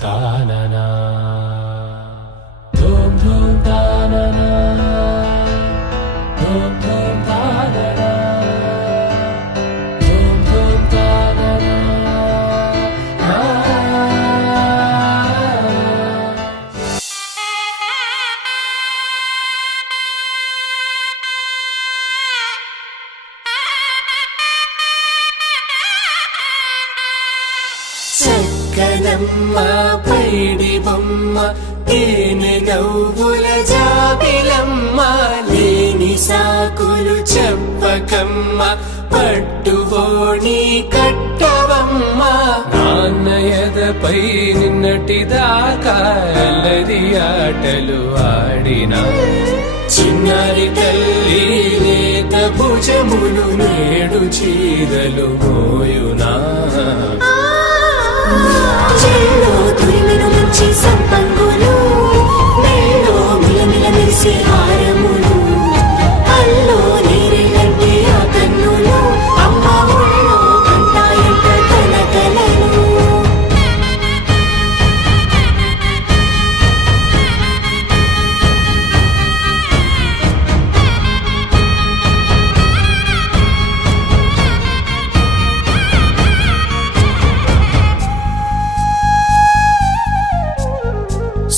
తాననా ధూమ్ ధూమ్ తాననా ధూమ్ ధూమ్ తాననా ధూమ్ ధూమ్ తాననా చక్కనమ్మ పైడి బొమ్మ తేనె నవ్వుల జాబిలమ్మ లేని సాకులు చెప్పకమ్మ పట్టువోణి కట్టవమ్మ నాన్నయదపై నిన్నటిదాకా అల్లరి ఆటలు ఆడినా చిన్నారి తల్లి లేత భుజములు నేడు చీరలు మోయునా చెల్లో తురిమిన మంచి సంపంగులు మెల్లో మిలమిల మెరిసే హారములు అల్లో నీరెళ్ళంటే ఆ కన్నులు అమ్మ ఒళ్ళో కంటాయంట తన కలలు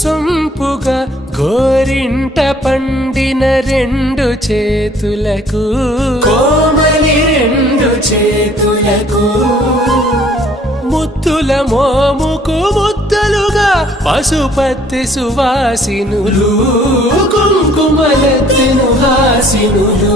సొంపుగా గోరింట పండిన రెండు చేతులకు కోమలి రెండు చేతులకు ముత్తుల మోముకు ముద్దలుగా పసుపత్తి సువాసినులు కుంకుమలెత్తిను హాసినులు